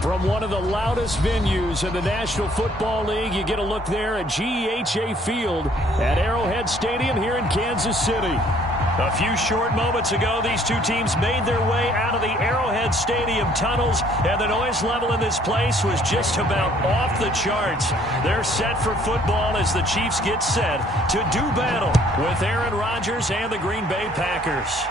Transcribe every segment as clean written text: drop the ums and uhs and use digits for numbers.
From one of the loudest venues in the National Football League, you get a look there at GEHA Field at Arrowhead Stadium here in Kansas City. A few short moments ago, these two teams made their way out of the Arrowhead Stadium tunnels, and the noise level in this place was just about off the charts. They're set for football as the Chiefs get set to do battle with Aaron Rodgers and the Green Bay Packers.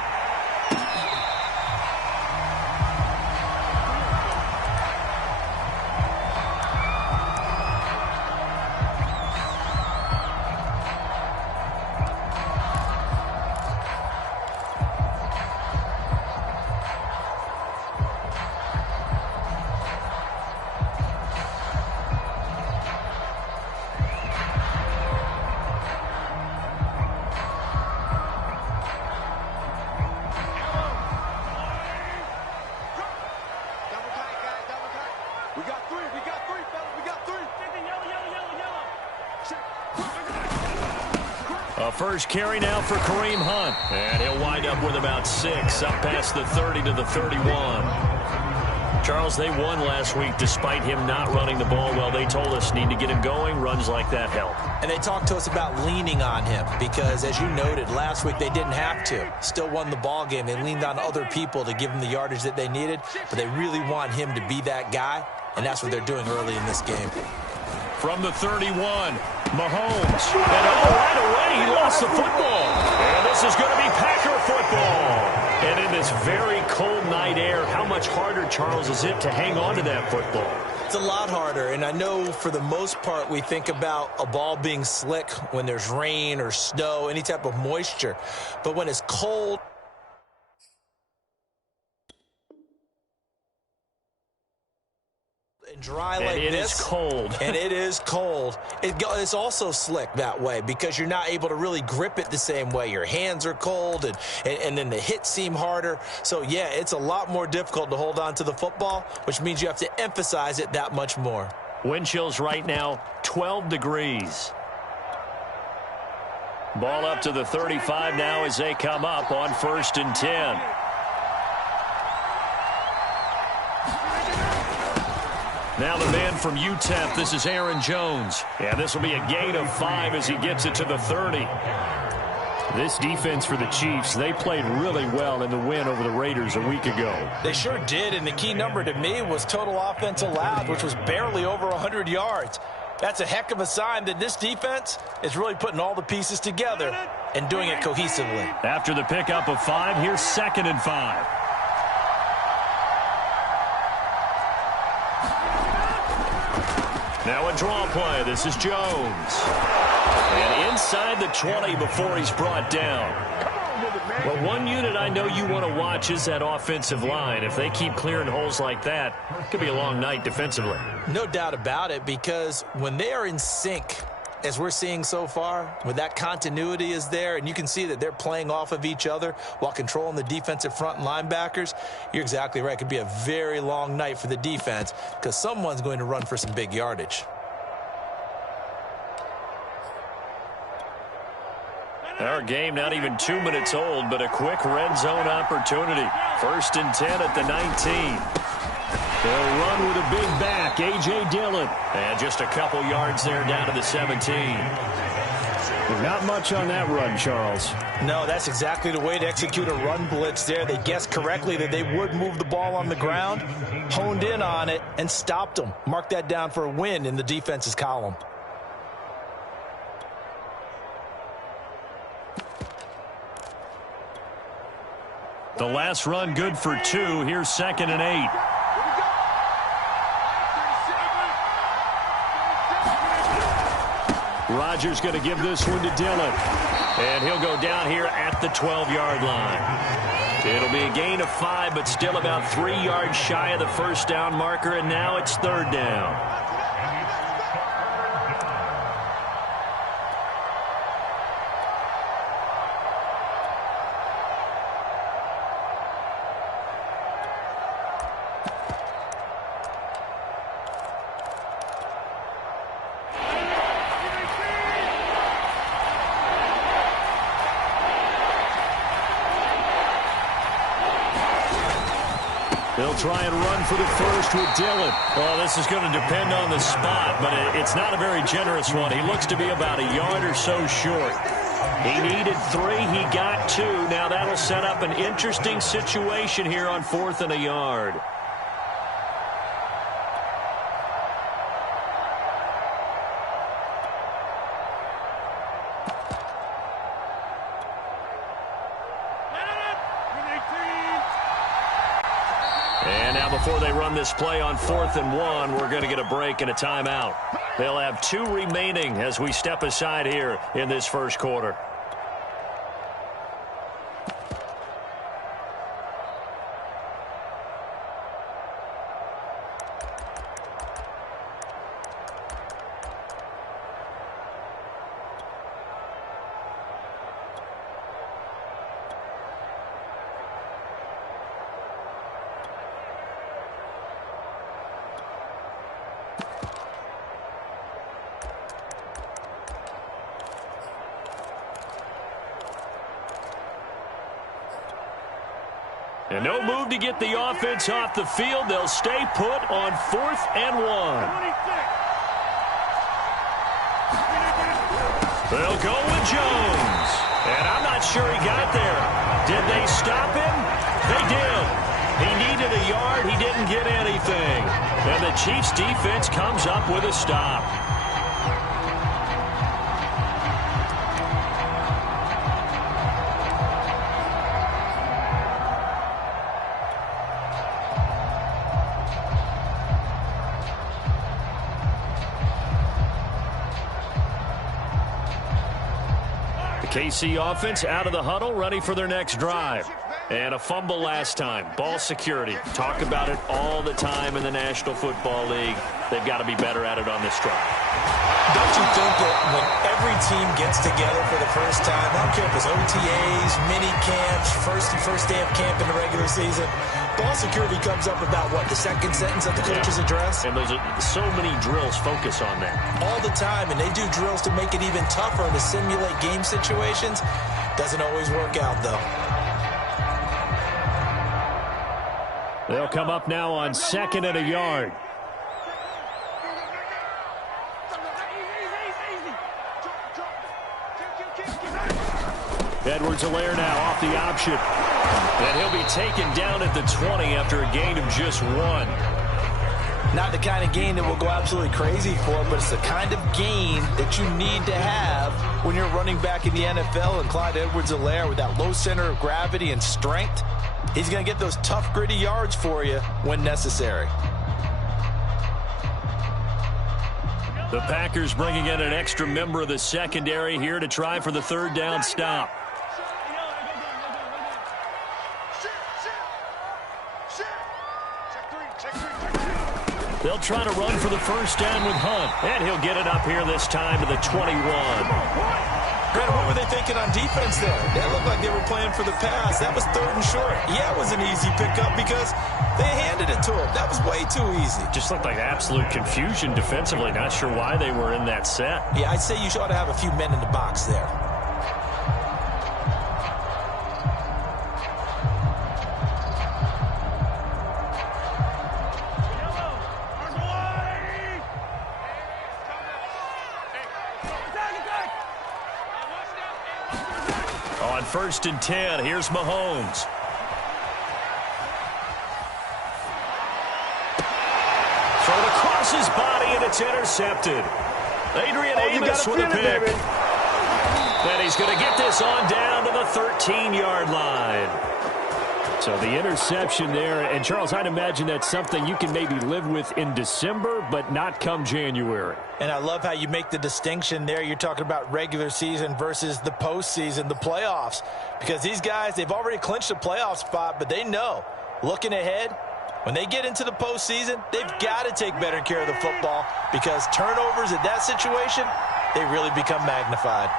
First carry now for Kareem Hunt. And he'll wind up with about 6, up past the 30 to the 31. Charles, they won last week despite him not running the ball well. They told us need to get him going. Runs like that help. And they talked to us about leaning on him because, as you noted, last week they didn't have to. Still won the ball game. They leaned on other people to give them the yardage that they needed, but they really want him to be that guy, and that's what they're doing early in this game. From the 31, Mahomes. And right away, he lost the football. And this is going to be Packer football. And in this very cold night air, how much harder, Charles, is it to hang on to that football? It's a lot harder, and I know for the most part we think about a ball being slick when there's rain or snow, any type of moisture. But when it's cold, and dry like this, and it is cold. And it is cold. It's also slick that way because you're not able to really grip it the same way. Your hands are cold, and then the hits seem harder. So, yeah, it's a lot more difficult to hold on to the football, which means you have to emphasize it that much more. Wind chills right now, 12 degrees. Ball up to the 35 now as they come up on 1st and 10. Now the man from UTEP, this is Aaron Jones. Yeah, this will be a gain of 5 as he gets it to the 30. This defense for the Chiefs, they played really well in the win over the Raiders a week ago. They sure did, and the key number to me was total offense allowed, which was barely over 100 yards. That's a heck of a sign that this defense is really putting all the pieces together and doing it cohesively. After the pickup of 5, here's 2nd and 5. Now a draw play. This is Jones. And inside the 20 before he's brought down. Well, one unit I know you want to watch is that offensive line. If they keep clearing holes like that, it could be a long night defensively. No doubt about it, because when they are in sync, as we're seeing so far, when that continuity is there, and you can see that they're playing off of each other while controlling the defensive front and linebackers, you're exactly right. It could be a very long night for the defense because someone's going to run for some big yardage. Our game not even 2 minutes old, but a quick red zone opportunity. 1st and 10 at the 19. They'll run with a big back, A.J. Dillon. And just a couple yards there down to the 17. Not much on that run, Charles. No, that's exactly the way to execute a run blitz there. They guessed correctly that they would move the ball on the ground, honed in on it, and stopped them. Mark that down for a win in the defense's column. The last run good for 2. Here's 2nd and 8. Rodgers going to give this one to Dillon. And he'll go down here at the 12-yard line. It'll be a gain of 5, but still about 3 yards shy of the first down marker, and now it's 3rd down. They'll try and run for the first with Dillon. Well, this is going to depend on the spot, but it's not a very generous one. He looks to be about a yard or so short. He needed 3. He got 2. Now that'll set up an interesting situation here on 4th and a yard. And now before they run this play on 4th and 1, we're going to get a break and a timeout. They'll have 2 remaining as we step aside here in this first quarter. And no move to get the offense off the field. They'll stay put on 4th and 1. They'll go with Jones. And I'm not sure he got there. Did they stop him? They did. He needed a yard. He didn't get anything. And the Chiefs defense comes up with a stop. KC offense out of the huddle, ready for their next drive. And a fumble last time. Ball security. Talk about it all the time in the National Football League. They've got to be better at it on this drive. Don't you think that when every team gets together for the first time, I don't care if it's OTAs, mini camps, first day of camp in the regular season, ball security comes up about, what, the second sentence of the coach's address? And there's so many drills focus on that. All the time, and they do drills to make it even tougher to simulate game situations. Doesn't always work out, though. They'll come up now on 2nd and a yard. Edwards-Helaire now off the option. And he'll be taken down at the 20 after a gain of just 1. Not the kind of gain that we'll go absolutely crazy for, but it's the kind of gain that you need to have when you're running back in the NFL. And Clyde Edwards-Helaire, with that low center of gravity and strength, he's going to get those tough, gritty yards for you when necessary. The Packers bringing in an extra member of the secondary here to try for the 3rd down stop. They'll try to run for the first down with Hunt. And he'll get it up here this time to the 21. Grant, what were they thinking on defense there? They looked like they were playing for the pass. That was 3rd and short. Yeah, it was an easy pickup because they handed it to him. That was way too easy. Just looked like absolute confusion defensively. Not sure why they were in that set. Yeah, I'd say you ought to have a few men in the box there. On 1st and 10, here's Mahomes. Thrown across his body, and it's intercepted. Adrian Amos with a pick. And he's going to get this on down to the 13-yard line. So the interception there. And, Charles, I'd imagine that's something you can maybe live with in December, but not come January. And I love how you make the distinction there. You're talking about regular season versus the postseason, the playoffs. Because these guys, they've already clinched a playoff spot, but they know, looking ahead, when they get into the postseason, they've got to take better care of the football because turnovers in that situation, they really become magnified.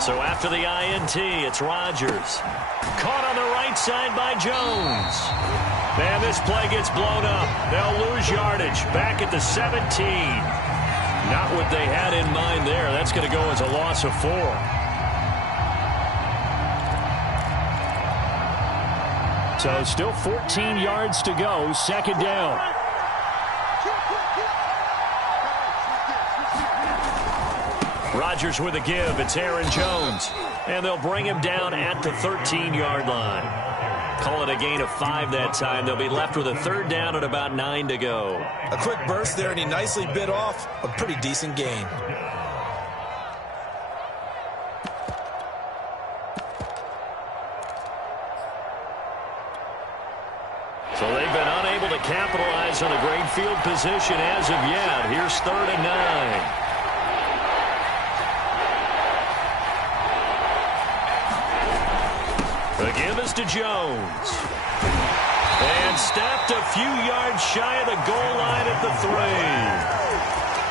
So after the INT, it's Rodgers. Caught on the right side by Jones. Man, this play gets blown up. They'll lose yardage. Back at the 17. Not what they had in mind there. That's going to go as a loss of 4. So still 14 yards to go, second down. Rodgers with a give. It's Aaron Jones. And they'll bring him down at the 13-yard line. Call it a gain of 5 that time. They'll be left with a third down and about 9 to go. A quick burst there, and he nicely bit off a pretty decent gain. So they've been unable to capitalize on a great field position as of yet. Here's 3rd and 9. The give is to Jones. And stepped a few yards shy of the goal line at the 3.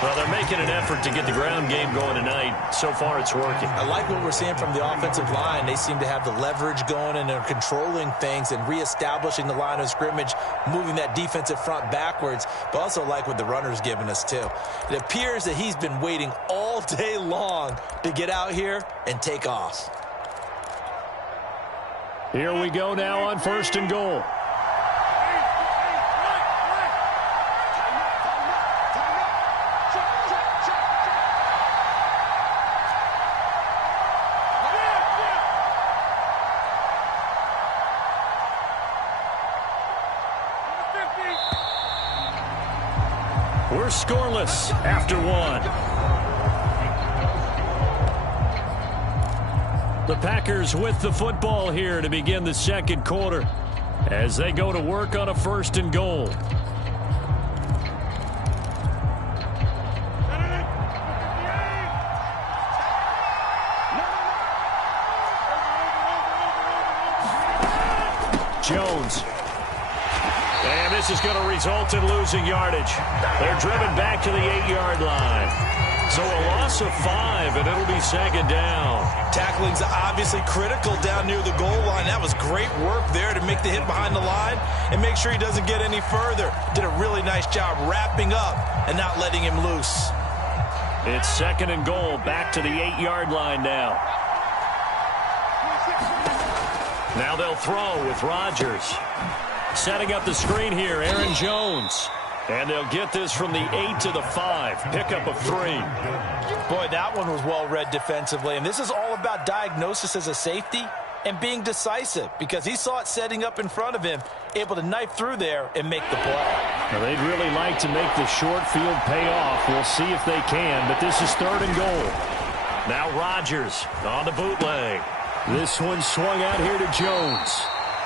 Well, they're making an effort to get the ground game going tonight. So far, it's working. I like what we're seeing from the offensive line. They seem to have the leverage going, and they're controlling things and reestablishing the line of scrimmage, moving that defensive front backwards, but also like what the runner's giving us, too. It appears that he's been waiting all day long to get out here and take off. Here we go now on 1st and goal. We're scoreless after 1. The Packers with the football here to begin the second quarter as they go to work on a 1st and goal. Jones. And this is going to result in losing yardage. They're driven back to the 8-yard line. So a loss of 5, and it'll be second down. Tackling's obviously critical down near the goal line. That was great work there to make the hit behind the line and make sure he doesn't get any further. Did a really nice job wrapping up and not letting him loose. It's 2nd and goal, back to the 8-yard line now. Now they'll throw with Rodgers. Setting up the screen here, Aaron Jones. And they'll get this from the 8 to the 5. Pickup of 3. Boy, that one was well read defensively. And this is all about diagnosis as a safety and being decisive, because he saw it setting up in front of him, able to knife through there and make the play. Now, they'd really like to make the short field pay off. We'll see if they can, but this is 3rd and goal. Now Rodgers on the bootleg. This one swung out here to Jones.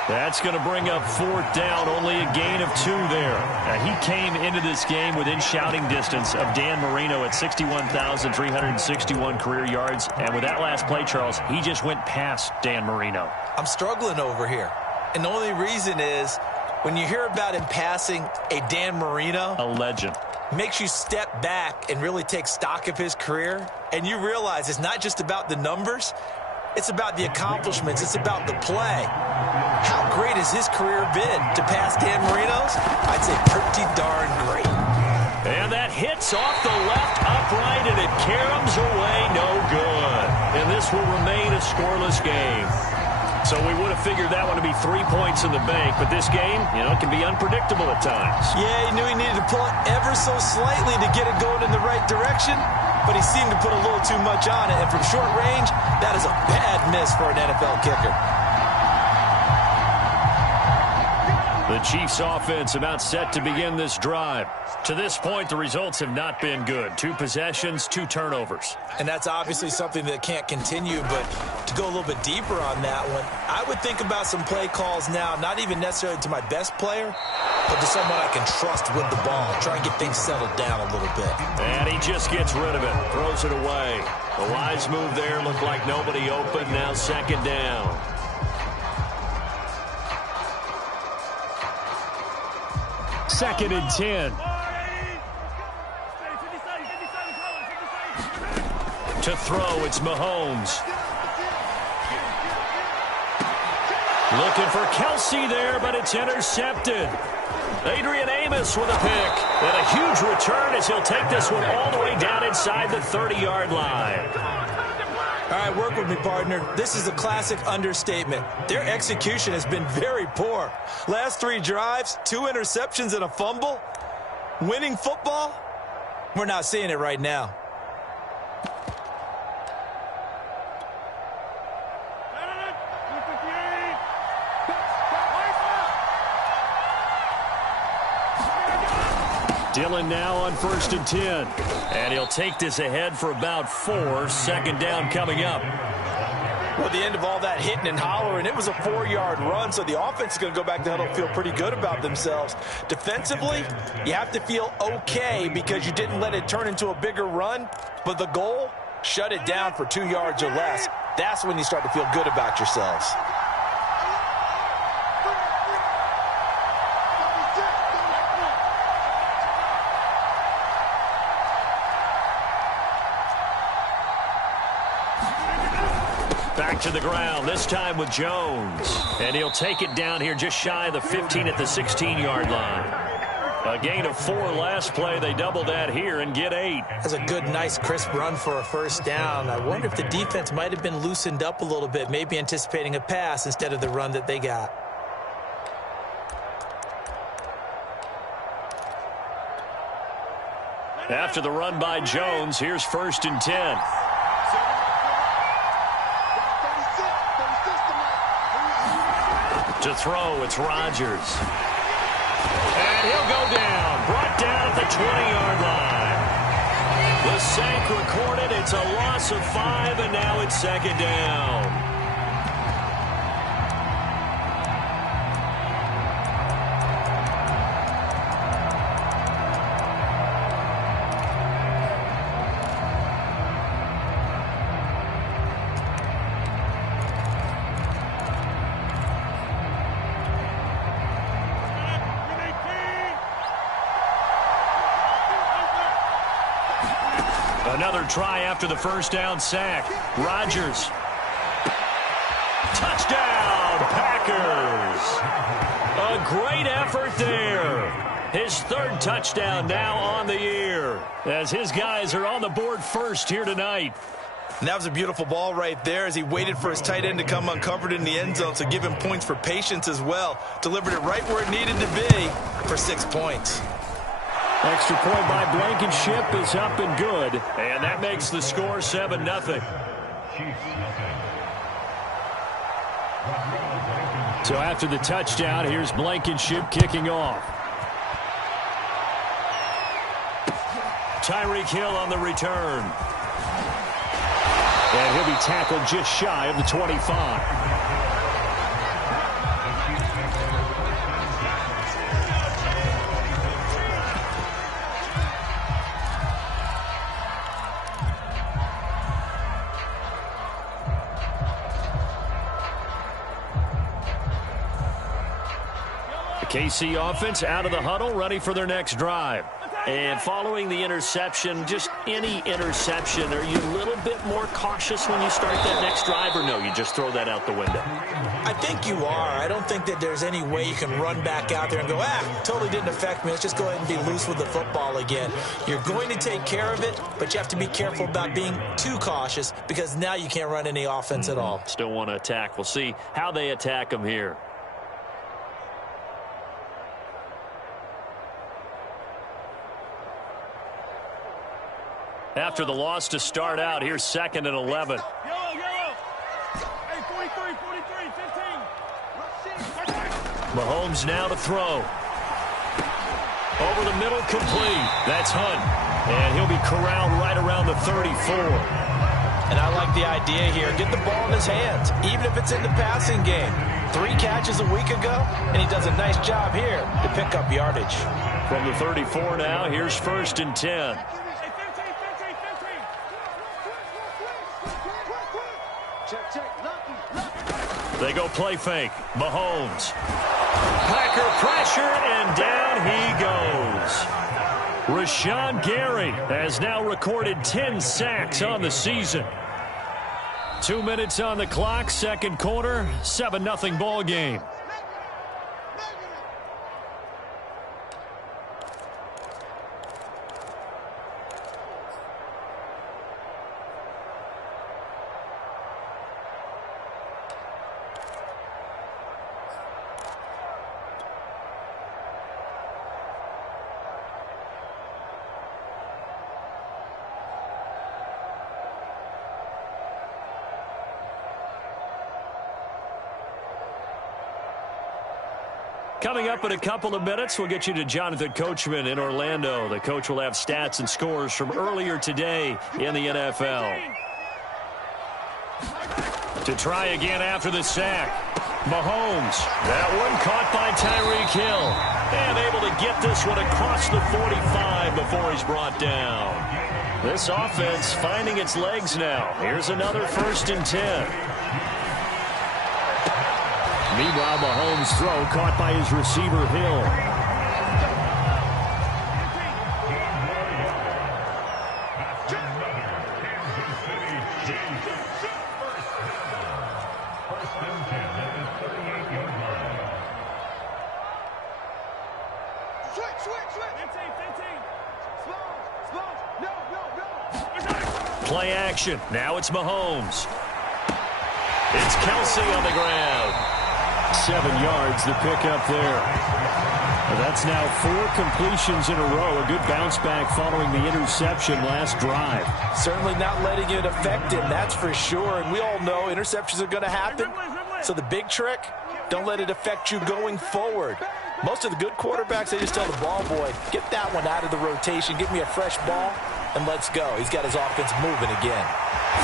That's going to bring up 4th down, only a gain of 2 there. He came into this game within shouting distance of Dan Marino at 61,361 career yards. And with that last play, Charles, he just went past Dan Marino. I'm struggling over here. And the only reason is when you hear about him passing a Dan Marino, a legend, makes you step back and really take stock of his career. And you realize it's not just about the numbers. It's about the accomplishments. It's about the play. How great has his career been to pass Dan Marino's? I'd say pretty darn great. And that hits off the left upright, and it caroms away no good. And this will remain a scoreless game. So we would have figured that one to be 3 points in the bank, but this game, can be unpredictable at times. Yeah, he knew he needed to pull it ever so slightly to get it going in the right direction, but he seemed to put a little too much on it. And from short range, that is a bad miss for an NFL kicker. The Chiefs offense about set to begin this drive. To this point, the results have not been good. 2 possessions, 2 turnovers. And that's obviously something that can't continue, but to go a little bit deeper on that one, I would think about some play calls now, not even necessarily to my best player, but to someone I can trust with the ball. Try and get things settled down a little bit. And he just gets rid of it, throws it away. A wise move there, looked like nobody open, now 2nd down. Second and 10. To throw, it's Mahomes. Looking for Kelsey there, but it's intercepted. Adrian Amos with a pick. And a huge return as he'll take this one all the way down inside the 30-yard line. All right, work with me, partner. This is a classic understatement. Their execution has been very poor. Last 3 drives, 2 interceptions and a fumble. Winning football? We're not seeing it right now. Dillon now on 1st and 10. And he'll take this ahead for about 4. Second down coming up. Well, the end of all that hitting and hollering, it was a 4-yard run, so the offense is going to go back to huddle and feel pretty good about themselves. Defensively, you have to feel okay because you didn't let it turn into a bigger run, but the goal, shut it down for 2 yards or less. That's when you start to feel good about yourselves. Back to the ground, this time with Jones. And he'll take it down here just shy of the 15 at the 16-yard line. A gain of 4 last play. They double that here and get 8. That's a good, nice, crisp run for a first down. I wonder if the defense might have been loosened up a little bit, maybe anticipating a pass instead of the run that they got. After the run by Jones, here's 1st and 10. To throw, it's Rodgers. And he'll go down. Brought down at the 20-yard line. The sack recorded. It's a loss of 5, and now it's 2nd down. Another try after the first down sack. Rodgers. Touchdown, Packers. A great effort there. His 3rd touchdown now on the year as his guys are on the board first here tonight. And that was a beautiful ball right there as he waited for his tight end to come uncovered in the end zone, so give him points for patience as well. Delivered it right where it needed to be for 6 points. Extra point by Blankenship is up and good. And that makes the score 7-0. So after the touchdown, here's Blankenship kicking off. Tyreek Hill on the return. And he'll be tackled just shy of the 25. KC offense out of the huddle, ready for their next drive. And following the interception, just any interception, are you a little bit more cautious when you start that next drive, or no, you just throw that out the window? I think you are. I don't think that there's any way you can run back out there and go, totally didn't affect me. Let's just go ahead and be loose with the football again. You're going to take care of it, but you have to be careful about being too cautious because now you can't run any offense at all. Still want to attack. We'll see how they attack them here. After the loss to start out, here's 2nd and 11. Hey, 43, 15. Mahomes now to throw. Over the middle, complete. That's Hunt. And he'll be corralled right around the 34. And I like the idea here. Get the ball in his hands, even if it's in the passing game. 3 catches a week ago, and he does a nice job here to pick up yardage. From the 34 now, here's 1st and 10. They go play fake. Mahomes. Packer pressure, and down he goes. Rashawn Gary has now recorded 10 sacks on the season. 2 minutes on the clock, 2nd quarter, 7-0 ball game. Coming up in a couple of minutes, we'll get you to Jonathan Coachman in Orlando. The coach will have stats and scores from earlier today in the NFL. To try again after the sack. Mahomes. That one caught by Tyreek Hill. And able to get this one across the 45 before he's brought down. This offense finding its legs now. Here's another 1st and 10. Meanwhile, Mahomes' throw caught by his receiver, Hill. Play action. Now it's Mahomes. It's Kelsey on the ground. 7 yards, the pickup there. That's now 4 completions in a row. A good bounce back following the interception last drive. Certainly not letting it affect him, that's for sure. And we all know interceptions are going to happen. So the big trick, don't let it affect you going forward. Most of the good quarterbacks, they just tell the ball boy, get that one out of the rotation, give me a fresh ball, and let's go. He's got his offense moving again.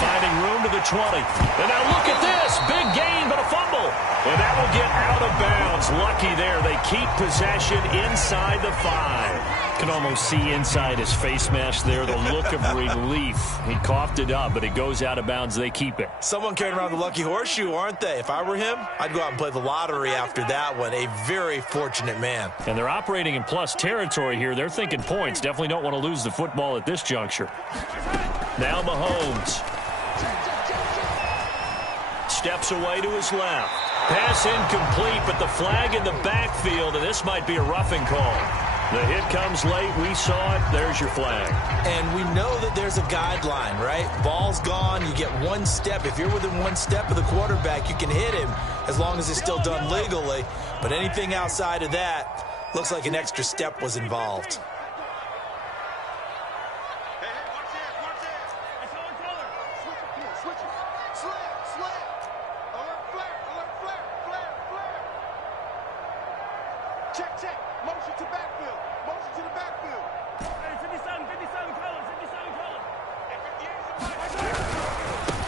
Finding room to the 20. And now look at this. Big gain, but a fumble. And that will get out of bounds. Lucky there. They keep possession inside the 5. Can almost see inside his face mask there the look of relief. He coughed it up, but it goes out of bounds. They keep it. Someone carrying around the lucky horseshoe, aren't they? If I were him, I'd go out and play the lottery after that one. A very fortunate man. And they're operating in plus territory here. They're thinking points. Definitely don't want to lose the football at this juncture. Now Mahomes. Steps away to his left. Pass incomplete, but the flag in the backfield, and this might be a roughing call. The hit comes late. We saw it. There's your flag. And we know that there's a guideline, right? Ball's gone. You get 1 step. If you're within 1 step of the quarterback, you can hit him as long as it's still done legally. But anything outside of that looks like an extra step was involved.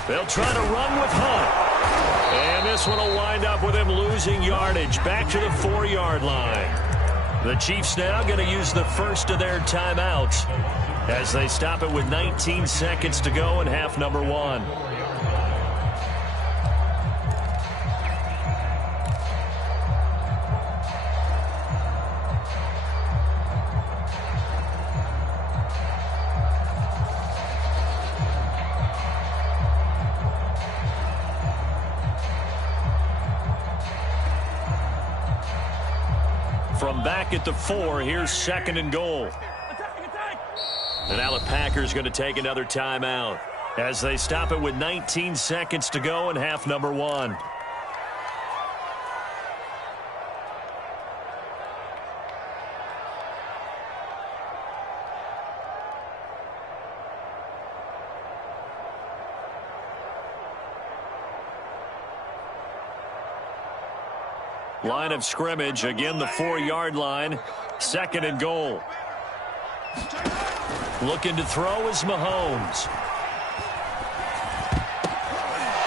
They'll try to run with Hunt. And this one will wind up with him losing yardage back to the 4-yard line. The Chiefs now going to use the first of their timeouts as they stop it with 19 seconds to go in half number 1. From back at the 4, here's 2nd and goal. And now the Packers going to take another timeout as they stop it with 19 seconds to go in half number 1. Line of scrimmage, again the 4-yard line, 2nd and goal. Looking to throw is Mahomes.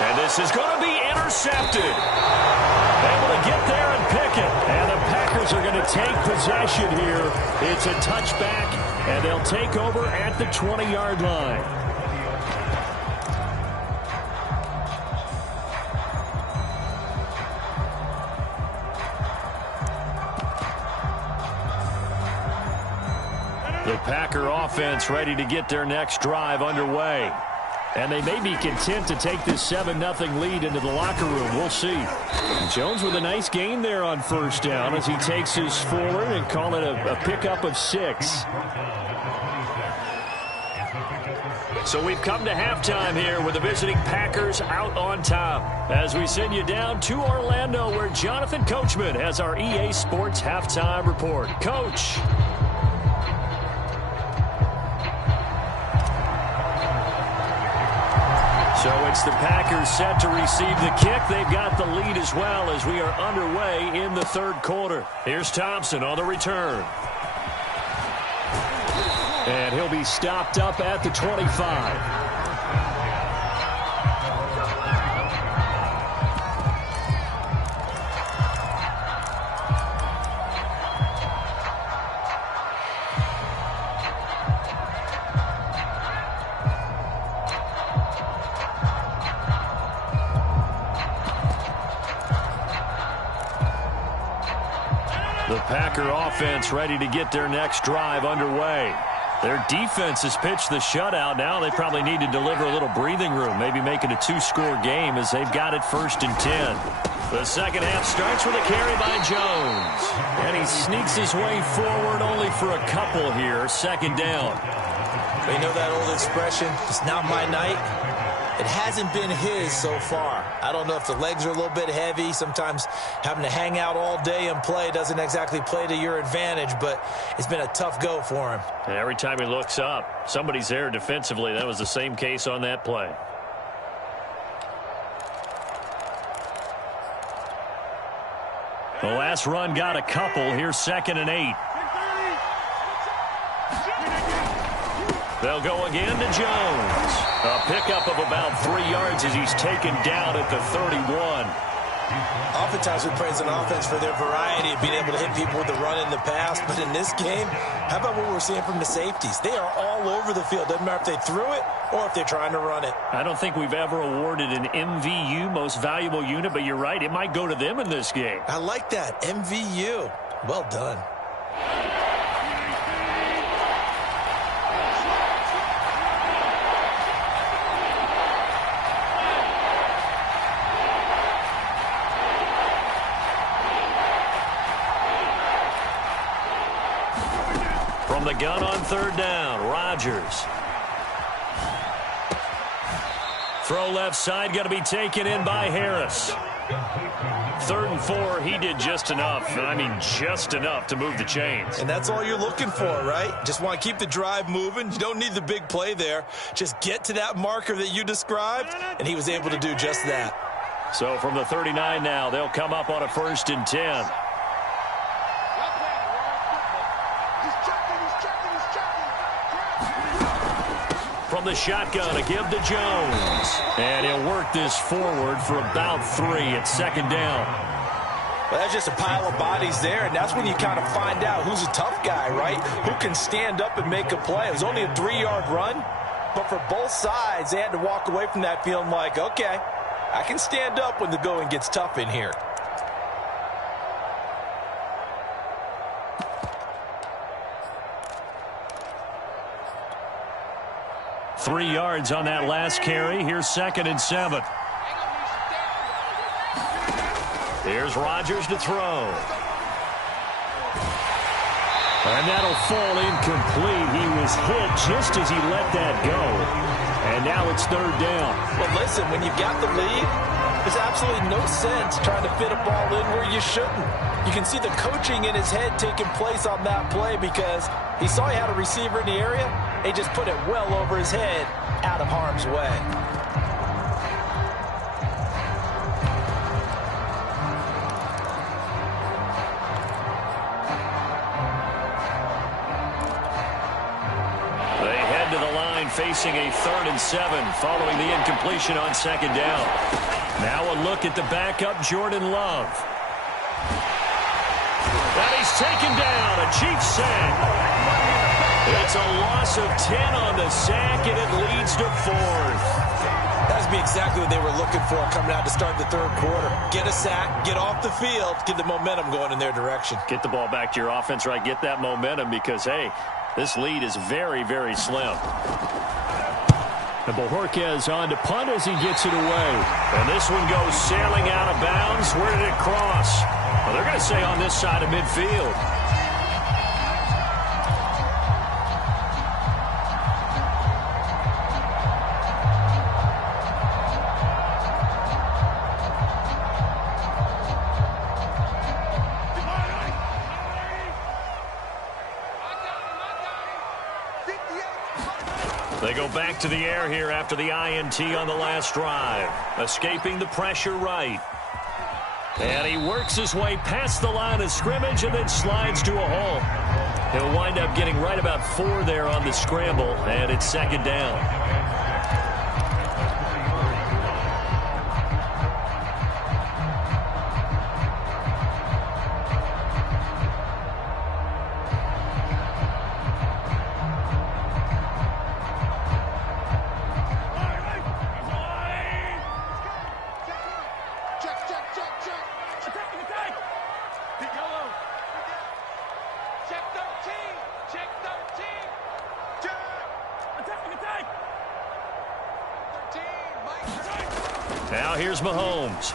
And this is going to be intercepted. Able to get there and pick it. And the Packers are going to take possession here. It's a touchback, and they'll take over at the 20-yard line. The Packer offense ready to get their next drive underway. And they may be content to take this 7-0 lead into the locker room. We'll see. Jones with a nice gain there on 1st down as he takes his forward and call it a pickup of 6. So we've come to halftime here with the visiting Packers out on top as we send you down to Orlando where Jonathan Coachman has our EA Sports halftime report. Coach. So it's the Packers set to receive the kick. They've got the lead as well as we are underway in the third quarter. Here's Thompson on the return. And he'll be stopped up at the 25. The Packer offense ready to get their next drive underway. Their defense has pitched the shutout. Now they probably need to deliver a little breathing room, maybe make it a two-score game as they've got it 1st and 10. The second half starts with a carry by Jones. And he sneaks his way forward only for a couple here. 2nd down. You know that old expression, it's not my night? It hasn't been his so far. I don't know if the legs are a little bit heavy. Sometimes having to hang out all day and play doesn't exactly play to your advantage, but it's been a tough go for him. And every time he looks up, somebody's there defensively. That was the same case on that play. The last run got a couple. Here's 2nd and 8. They'll go again to Jones. A pickup of about 3 yards as he's taken down at the 31. Oftentimes we praise an offense for their variety of being able to hit people with the run in the pass, but in this game, how about what we're seeing from the safeties? They are all over the field. Doesn't matter if they threw it or if they're trying to run it. I don't think we've ever awarded an MVU, most valuable unit, but you're right, it might go to them in this game. I like that, MVU. Well done. From the gun on 3rd down, Rodgers. Throw left side, going to be taken in by Harris. 3rd and 4, he did just enough, and I mean just enough to move the chains. And that's all you're looking for, right? Just want to keep the drive moving. You don't need the big play there. Just get to that marker that you described, and he was able to do just that. So from the 39 now, they'll come up on a 1st and 10. From the shotgun, a give to Jones. And he'll work this forward for about 3 at 2nd down. Well, that's just a pile of bodies there, and that's when you kind of find out who's a tough guy, right? Who can stand up and make a play. It was only a 3-yard run, but for both sides, they had to walk away from that feeling like, okay, I can stand up when the going gets tough in here. Three yards on that last carry. Here's 2nd and 7. Here's Rodgers to throw. And that'll fall incomplete. He was hit just as he let that go. And now it's 3rd down. Well, listen, when you've got the lead, there's absolutely no sense trying to fit a ball in where you shouldn't. You can see the coaching in his head taking place on that play because he saw he had a receiver in the area. He just put it well over his head, out of harm's way. They head to the line facing a 3rd and 7 following the incompletion on 2nd down. Now a look at the backup, Jordan Love. And he's taken down, a Chiefs sack. It's a loss of 10 on the sack, and it leads to 4th. That would be exactly what they were looking for coming out to start the 3rd quarter. Get a sack, get off the field, get the momentum going in their direction. Get the ball back to your offense, right? Get that momentum because, hey, this lead is very, very slim. And Bojorquez on to punt as he gets it away. And this one goes sailing out of bounds. Where did it cross? Well, they're going to say on this side of midfield. They go back to the air here after the INT on the last drive. Escaping the pressure right. And he works his way past the line of scrimmage and then slides to a halt. He'll wind up getting right about 4 there on the scramble, and it's second down. Now here's Mahomes.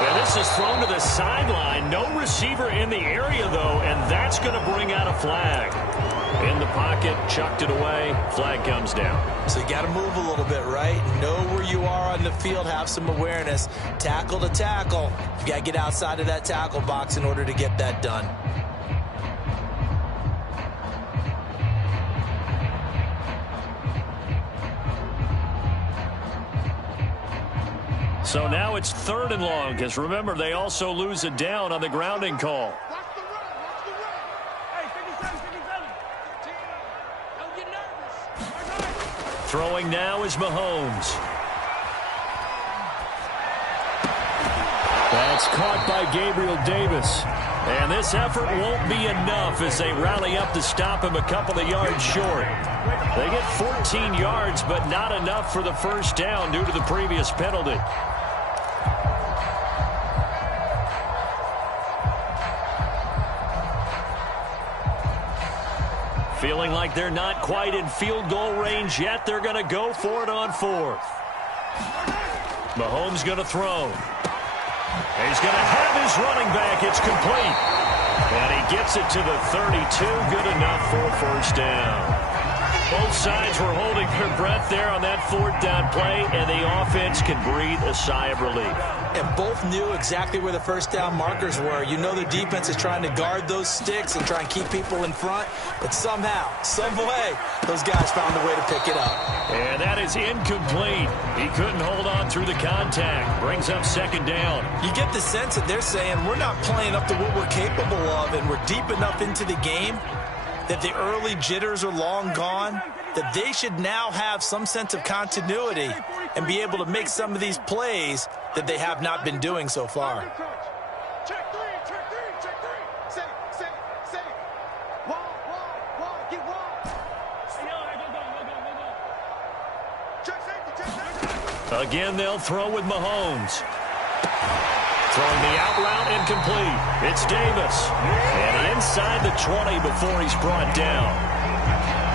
And this is thrown to the sideline. No receiver in the area, though, and that's going to bring out a flag. In the pocket, chucked it away. Flag comes down. So you got to move a little bit, right? Know where you are on the field. Have some awareness. Tackle to tackle. You got to get outside of that tackle box in order to get that done. So now it's 3rd and long, because remember, they also lose it down on the grounding call. Throwing now is Mahomes. That's caught by Gabriel Davis. And this effort won't be enough as they rally up to stop him a couple of yards short. They get 14 yards, but not enough for the first down due to the previous penalty. Feeling like they're not quite in field goal range yet. They're going to go for it on 4th. Mahomes going to throw. He's going to have his running back. It's complete. And he gets it to the 32. Good enough for a first down. Both sides were holding their breath there on that 4th down play, and the offense can breathe a sigh of relief. And both knew exactly where the first down markers were. You know the defense is trying to guard those sticks and try and keep people in front, but somehow, some way, those guys found a way to pick it up. And that is incomplete. He couldn't hold on through the contact. Brings up second down. You get the sense that they're saying we're not playing up to what we're capable of, and we're deep enough into the game that the early jitters are long gone, that they should now have some sense of continuity and be able to make some of these plays that they have not been doing so far. Check three. Say. Wall, get wall. Check safety. Again, they'll throw with Mahomes. Throwing the out route incomplete. It's Davis. And inside the 20 before he's brought down.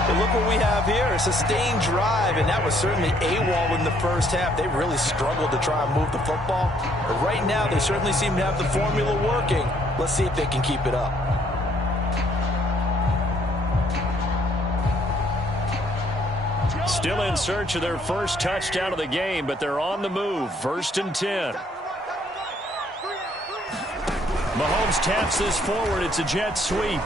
But look what we have here. A sustained drive, and that was certainly AWOL in the first half. They really struggled to try and move the football. But right now, they certainly seem to have the formula working. Let's see if they can keep it up. Still in search of their first touchdown of the game, but they're on the move. 1st and 10. Mahomes taps this forward. It's a jet sweep.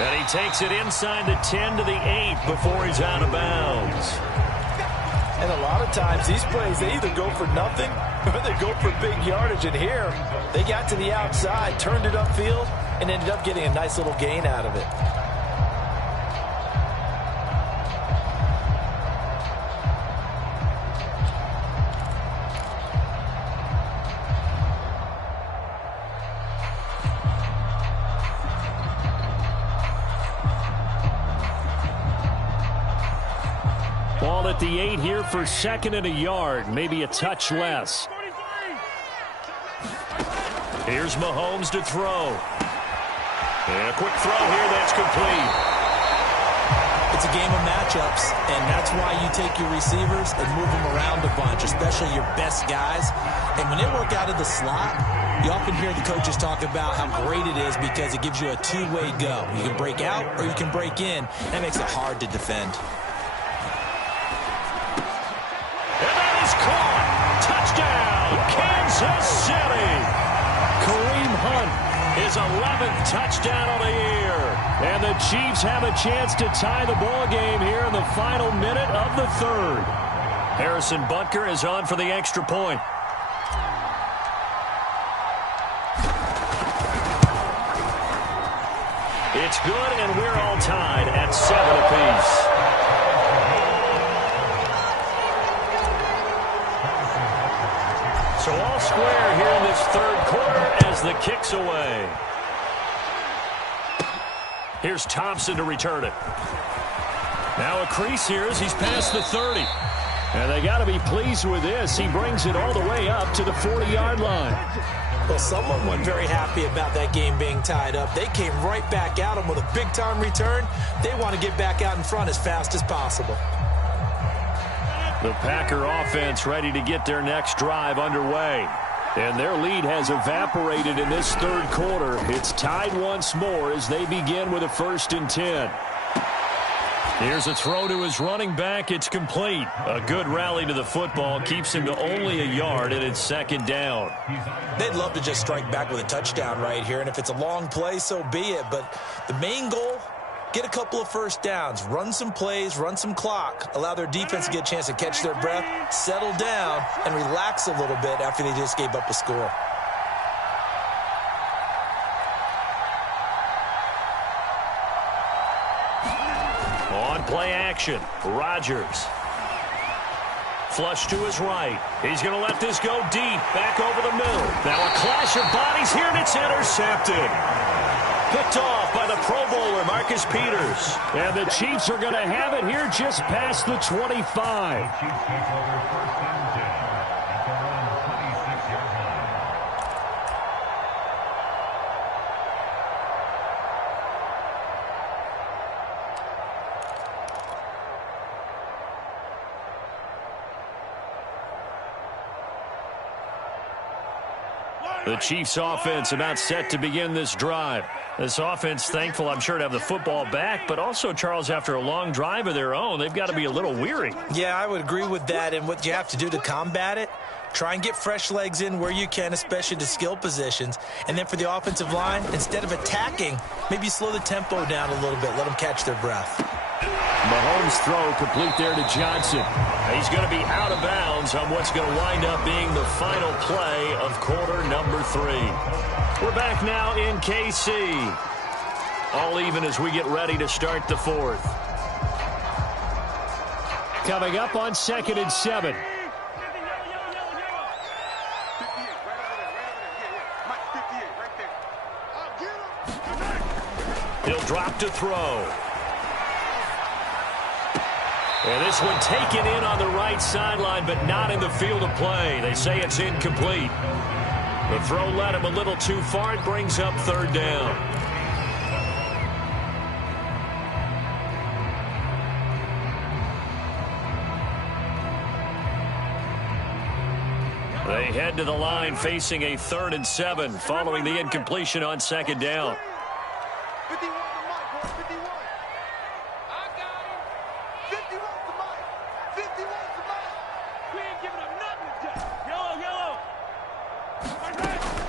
And he takes it inside the 10 to the 8 before he's out of bounds. And a lot of times, these plays, they either go for nothing or they go for big yardage. And here, they got to the outside, turned it upfield, and ended up getting a nice little gain out of it. Ball at the 8 here for 2nd and a yard, maybe a touch less. Here's Mahomes to throw. And a quick throw here that's complete. It's a game of matchups, and that's why you take your receivers and move them around a bunch, especially your best guys. And when they work out of the slot, you often hear the coaches talk about how great it is because it gives you a two-way go. You can break out or you can break in. That makes it hard to defend. Caught. Touchdown, Kansas City. Kareem Hunt His 11th touchdown of the year. And the Chiefs have a chance to tie the ball game here in the final minute of the third. Harrison Butker is on for the extra point. It's good, and we're all tied at 7 apiece. So all square here in this third quarter as the kick's away. Here's Thompson to return it. Now a crease here as he's past the 30. And they got to be pleased with this. He brings it all the way up to the 40-yard line. Well, someone wasn't very happy about that game being tied up. They came right back at him with a big-time return. They want to get back out in front as fast as possible. The Packer offense ready to get their next drive underway. And their lead has evaporated in this third quarter. It's tied once more as they begin with a 1st and 10. Here's a throw to his running back. It's complete. A good rally to the football keeps him to only a yard, and it's 2nd down. They'd love to just strike back with a touchdown right here, and if it's a long play, so be it. But the main goal, get a couple of first downs, run some plays, run some clock, allow their defense to get a chance to catch their breath, settle down, and relax a little bit after they just gave up a score. On play action, Rodgers. Flush to his right. He's going to let this go deep, back over the middle. Now a clash of bodies here, and it's intercepted. Picked off by the Pro Bowler, Marcus Peters. And the Chiefs are going to have it here just past the 25. The Chiefs offense about set to begin this drive. This offense thankful, I'm sure, to have the football back, but also, Charles, after a long drive of their own, they've got to be a little weary. Yeah, I would agree with that, and what you have to do to combat it, try and get fresh legs in where you can, especially to skill positions. And then for the offensive line, instead of attacking, maybe slow the tempo down a little bit, let them catch their breath. Mahomes' throw complete there to Johnson. He's going to be out of bounds on what's going to wind up being the final play of quarter number 3. We're back now in KC. All even as we get ready to start the 4th. Coming up on 2nd and 7. He'll drop to throw. And this one taken in on the right sideline, but not in the field of play. They say it's incomplete. The throw led him a little too far. It brings up 3rd down. They head to the line facing a 3rd and 7 following the incompletion on 2nd down. 51 to Mike, bro. 51. I got him. 51 to Mike. 51 to Mike. We ain't giving up nothing today. Yellow.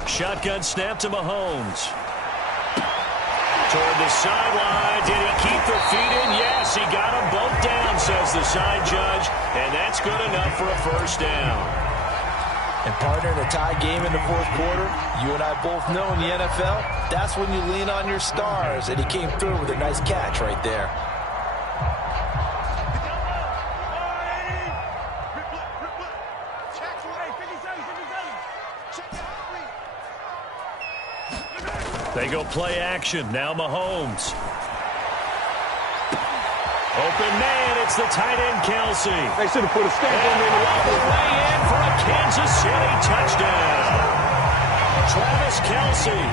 Shotgun snap to Mahomes. Toward the sideline. Did he keep the feet in? Yes, he got them both down, says the side judge. And that's good enough for a 1st down. And partner, in a tie game in the 4th quarter, you and I both know in the NFL, that's when you lean on your stars. And he came through with a nice catch right there. They go play action. Now Mahomes. Open man, it's the tight end, Kelsey. They should have put a stamp on him. All the way in for a Kansas City touchdown. Travis Kelsey,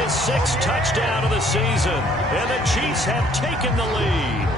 his 6th touchdown of the season. And the Chiefs have taken the lead.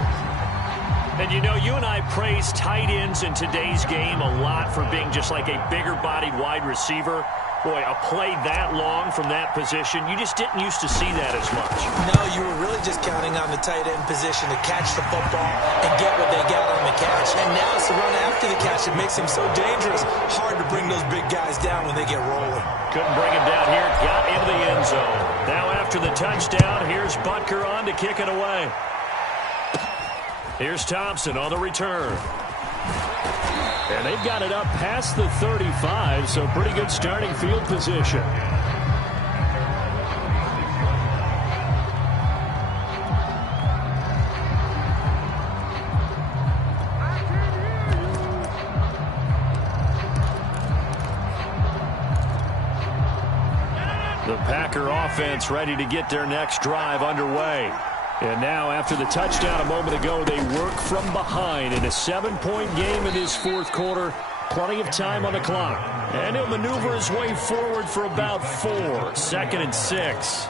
And you know, you and I praise tight ends in today's game a lot for being just like a bigger-bodied wide receiver. Boy, a play that long from that position, you just didn't used to see that as much. No, you were really just counting on the tight end position to catch the football and get what they got on the catch. And now it's the run after the catch that makes him so dangerous. Hard to bring those big guys down when they get rolling. Couldn't bring him down here. Got into the end zone. Now after the touchdown, here's Butker on to kick it away. Here's Thompson on the return. And they've got it up past the 35, so pretty good starting field position. The Packer offense ready to get their next drive underway. And now, after the touchdown a moment ago, they work from behind in a 7-point game in this fourth quarter. Plenty of time on the clock. And he'll maneuver his way forward for about 4. 2nd and 6.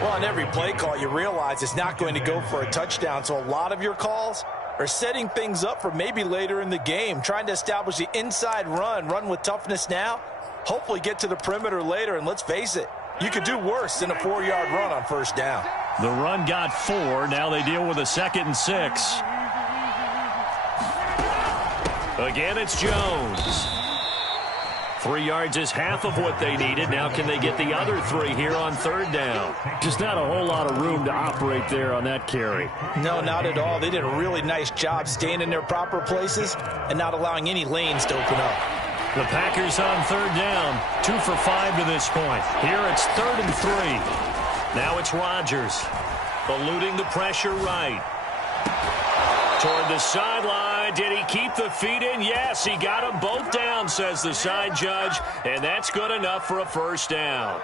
Well, on every play call, you realize it's not going to go for a touchdown. So a lot of your calls are setting things up for maybe later in the game, trying to establish the inside run with toughness now, hopefully get to the perimeter later. And let's face it, you could do worse than a 4-yard run on first down. The run got 4. Now they deal with a 2nd and 6. Again, it's Jones. 3 yards is half of what they needed. Now can they get the other 3 here on 3rd down? Just not a whole lot of room to operate there on that carry. No, not at all. They did a really nice job staying in their proper places and not allowing any lanes to open up. The Packers on 3rd down. 2 for 5 to this point. Here it's 3rd and 3. Now it's Rodgers, eluding the pressure right. Toward the sideline. Did he keep the feet in? Yes, he got them both down, says the side judge, and that's good enough for a first down.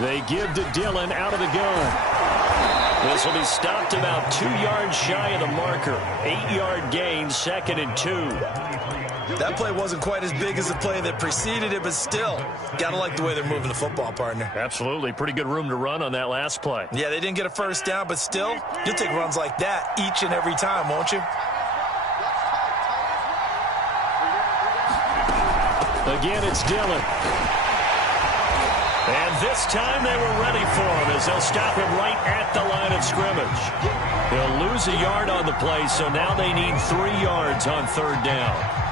They give to Dillon out of the gun. This will be stopped about 2 yards shy of the marker. 8-yard gain, 2nd and 2. That play wasn't quite as big as the play that preceded it, but still, got to like the way they're moving the football, partner. Absolutely. Pretty good room to run on that last play. Yeah, they didn't get a first down, but still, you'll take runs like that each and every time, won't you? Again, it's Dillon. And this time they were ready for him as they'll stop him right at the line of scrimmage. He'll lose a yard on the play, so now they need 3 yards on 3rd down.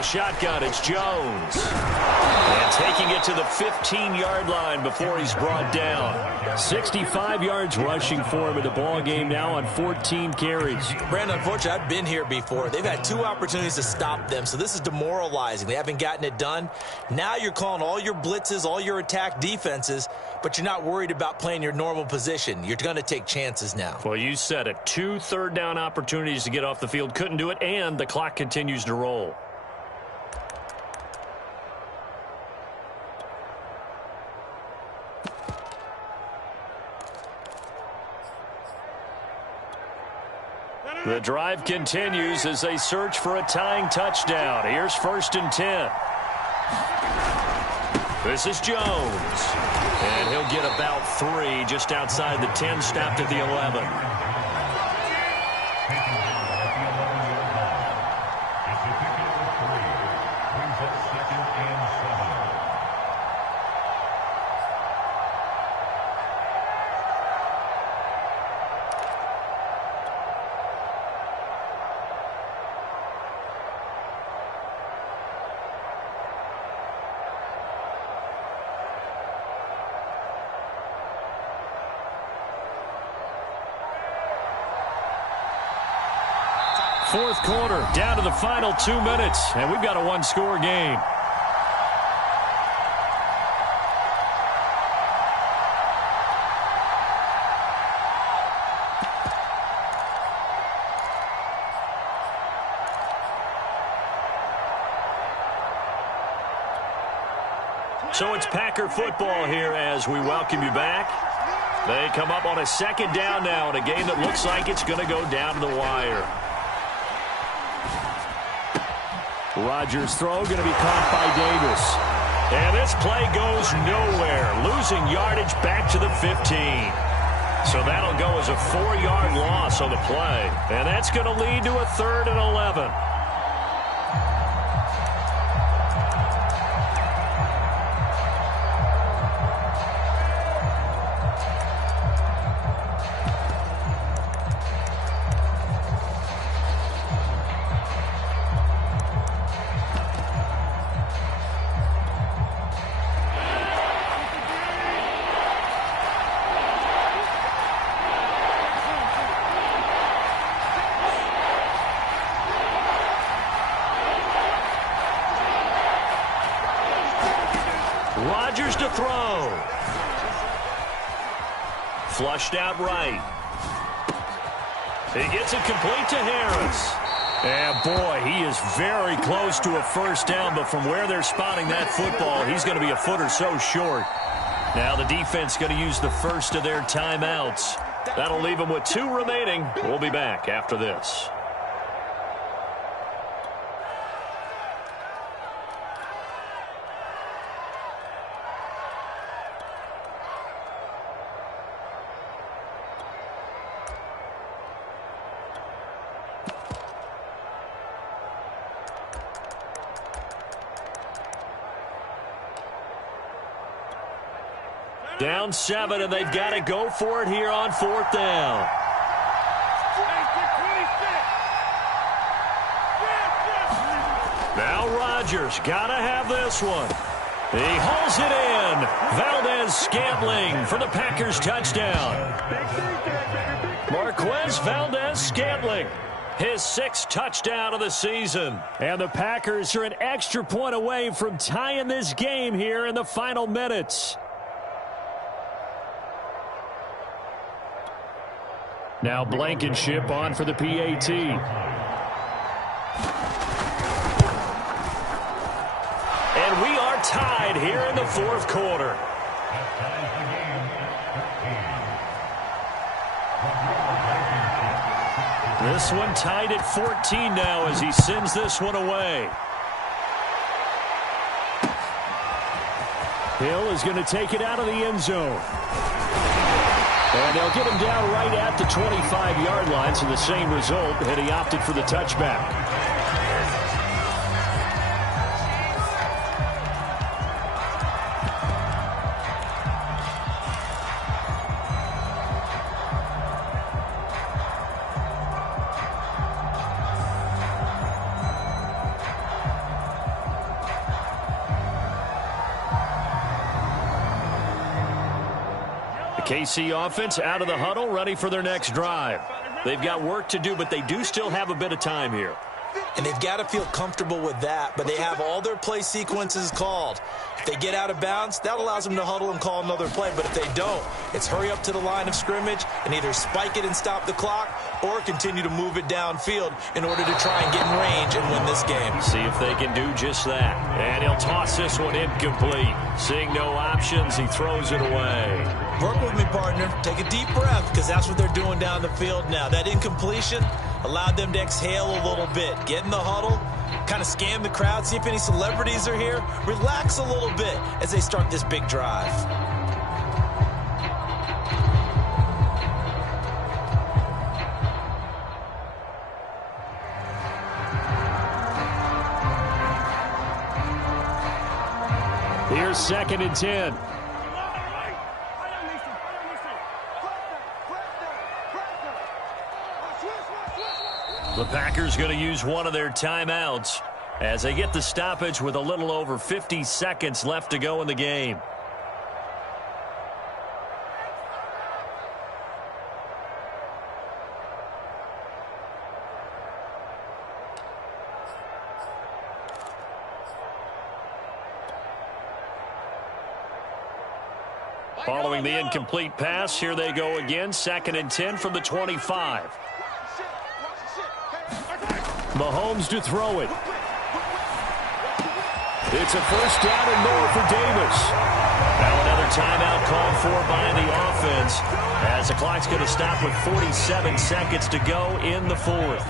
Shotgun, it's Jones. And taking it to the 15-yard line before he's brought down. 65 yards rushing for him in the ball game now on 14 carries. Brandon, unfortunately, I've been here before. They've had 2 opportunities to stop them, so this is demoralizing. They haven't gotten it done. Now you're calling all your blitzes, all your attack defenses, but you're not worried about playing your normal position. You're going to take chances now. Well, you said it. 2 3rd-down opportunities to get off the field. Couldn't do it, and the clock continues to roll. The drive continues as they search for a tying touchdown. Here's 1st and 10. This is Jones. And he'll get about 3 just outside the 10, stopped at the 11. Fourth quarter, down to the final 2 minutes, and we've got a one-score game. So it's Packer football here as we welcome you back. They come up on a second down now in a game that looks like it's going to go down to the wire. Rodgers' throw going to be caught by Davis. And this play goes nowhere, losing yardage back to the 15. So that'll go as a 4-yard loss on the play. And that's going to lead to a 3rd and 11. Rodgers to throw. Flushed out right. He gets it complete to Harris. And boy, he is very close to a first down, but from where they're spotting that football, he's going to be a foot or so short. Now the defense going to use the first of their timeouts. That'll leave them with 2 remaining. We'll be back after this. Down 7, and they've got to go for it here on 4th down. Now Rodgers got to have this one. He hauls it in. Valdez-Scantling for the Packers touchdown. Marquez Valdez-Scantling, his 6th touchdown of the season. And the Packers are an extra point away from tying this game here in the final minutes. Now Blankenship on for the PAT. And we are tied here in the 4th quarter. This one tied at 14 now as he sends this one away. Hill is going to take it out of the end zone. And they'll get him down right at the 25-yard line, so the same result, and he opted for the touchback. KC offense out of the huddle, ready for their next drive. They've got work to do, but they do still have a bit of time here. And they've got to feel comfortable with that, but they have all their play sequences called. If they get out of bounds, that allows them to huddle and call another play. But if they don't, it's hurry up to the line of scrimmage and either spike it and stop the clock or continue to move it downfield in order to try and get in range and win this game. See if they can do just that. And he'll toss this one incomplete. Seeing no options, he throws it away. Work with me, partner. Take a deep breath, because that's what they're doing down the field now. That incompletion allowed them to exhale a little bit. Get in the huddle, kind of scan the crowd, see if any celebrities are here. Relax a little bit as they start this big drive. Here's 2nd and 10. The Packers going to use one of their timeouts as they get the stoppage with a little over 50 seconds left to go in the game. Following the incomplete pass, here they go again. 2nd and 10 from the 25. Mahomes to throw it. It's a 1st down and more for Davis. Now another timeout called for by the offense as the clock's going to stop with 47 seconds to go in the 4th.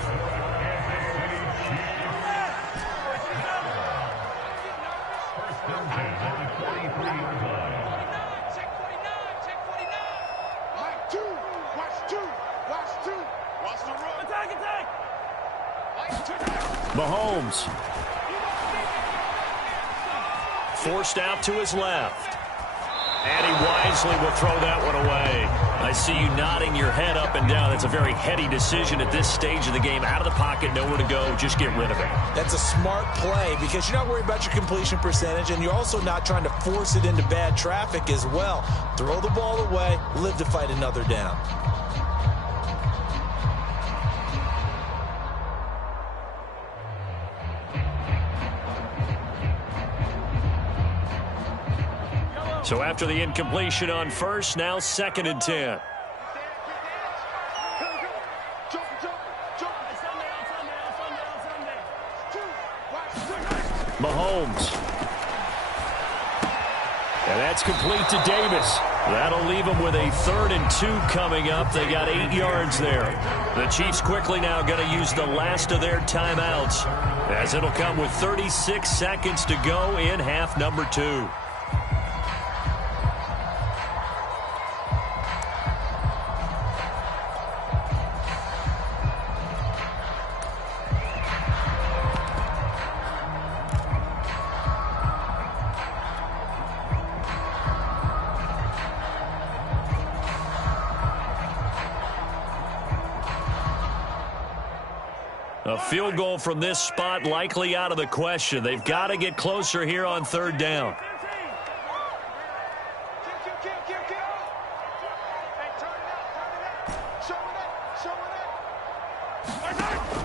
Mahomes. Forced out to his left. And he wisely will throw that one away. I see you nodding your head up and down. That's a very heady decision at this stage of the game. Out of the pocket, nowhere to go. Just get rid of it. That's a smart play because you're not worried about your completion percentage, and you're also not trying to force it into bad traffic as well. Throw the ball away, live to fight another down. So after the incompletion on 1st, now 2nd and 10. Mahomes. And that's complete to Davis. That'll leave them with a 3rd and 2 coming up. They got 8 yards there. The Chiefs quickly now going to use the last of their timeouts as it'll come with 36 seconds to go in half number 2. A field goal from this spot likely out of the question. They've got to get closer here on 3rd down.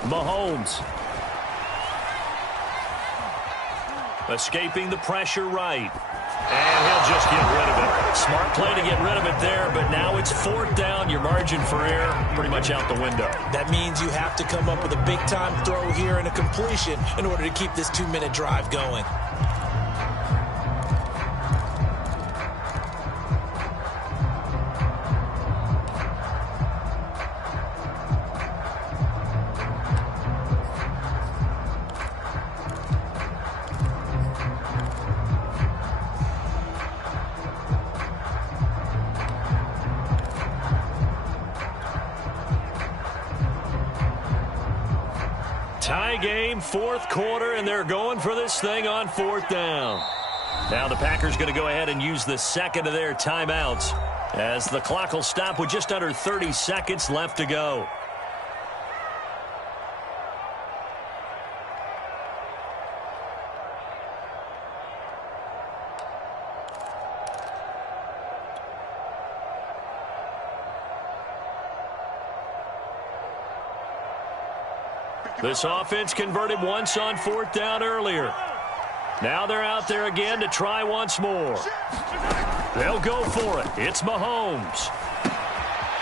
Mahomes. Escaping the pressure right. And he'll just get rid of it. Smart play to get rid of it there, but now it's 4th down. Your margin for error pretty much out the window. That means you have to come up with a big-time throw here and a completion in order to keep this 2-minute drive going. Tie game, 4th quarter, and they're going for this thing on 4th down. Now the Packers going to go ahead and use the 2nd of their timeouts as the clock will stop with just under 30 seconds left to go. This offense converted once on 4th down earlier. Now they're out there again to try once more. They'll go for it. It's Mahomes.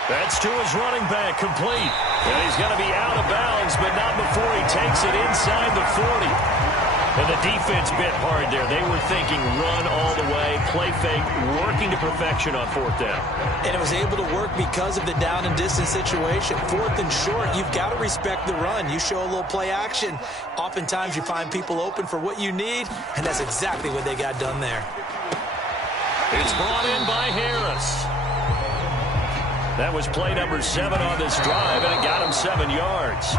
That's to his running back, complete. And he's going to be out of bounds, but not before he takes it inside the 40. And the defense bit hard there. They were thinking run all the way, play fake, working to perfection on 4th down. And it was able to work because of the down and distance situation. 4th and short, you've got to respect the run. You show a little play action. Oftentimes you find people open for what you need, and that's exactly what they got done there. It's brought in by Harris. That was play number 7 on this drive, and it got him 7 yards.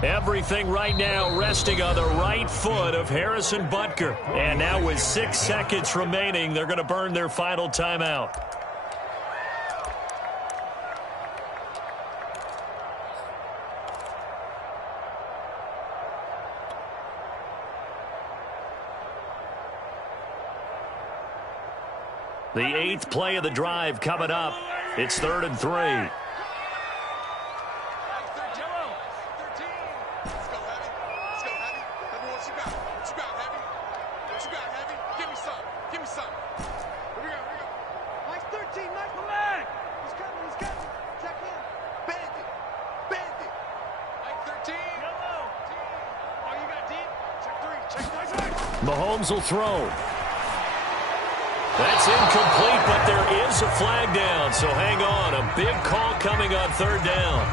Everything right now resting on the right foot of Harrison Butker. And now with 6 seconds remaining, they're going to burn their final timeout. The 8th play of the drive coming up It's 3rd and 3. Mahomes will throw. That's incomplete, but there is a flag down, so hang on. A big call coming on 3rd down.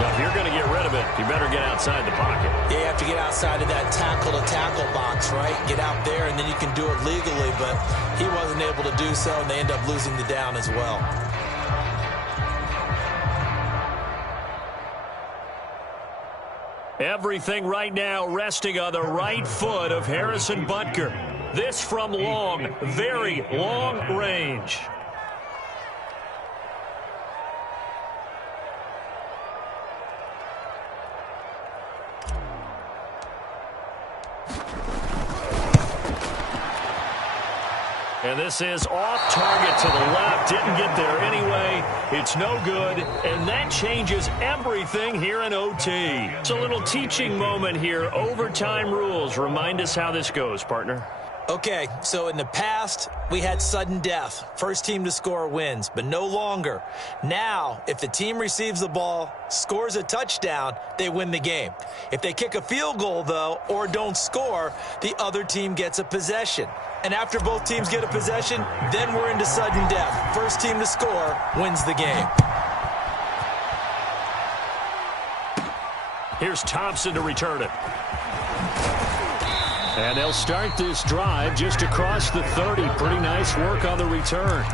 Now, if you're going to get rid of it, you better get outside the pocket. Yeah, you have to get outside of that tackle-to-tackle box, right? Get out there, and then you can do it legally, but he wasn't able to do so, and they end up losing the down as well. Everything right now resting on the right foot of Harrison Butker. This from long, very long range. And this is off target to the left. Didn't get there anyway. It's no good. And that changes everything here in OT. It's a little teaching moment here. Overtime rules. Remind us how this goes, partner. Okay, so in the past, we had sudden death. First team to score wins, but no longer. Now, if the team receives the ball, scores a touchdown, they win the game. If they kick a field goal, though, or don't score, the other team gets a possession. And after both teams get a possession, then we're into sudden death. First team to score wins the game. Here's Thompson to return it. And they'll start this drive just across the 30. Pretty nice work on the return.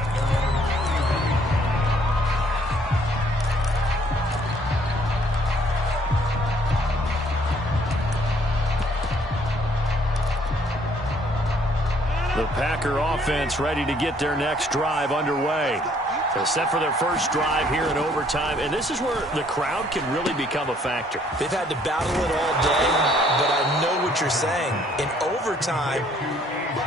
The Packer offense ready to get their next drive underway. They're set for their first drive here in overtime, and this is where the crowd can really become a factor. They've had to battle it all day, but I know what you're saying. In overtime,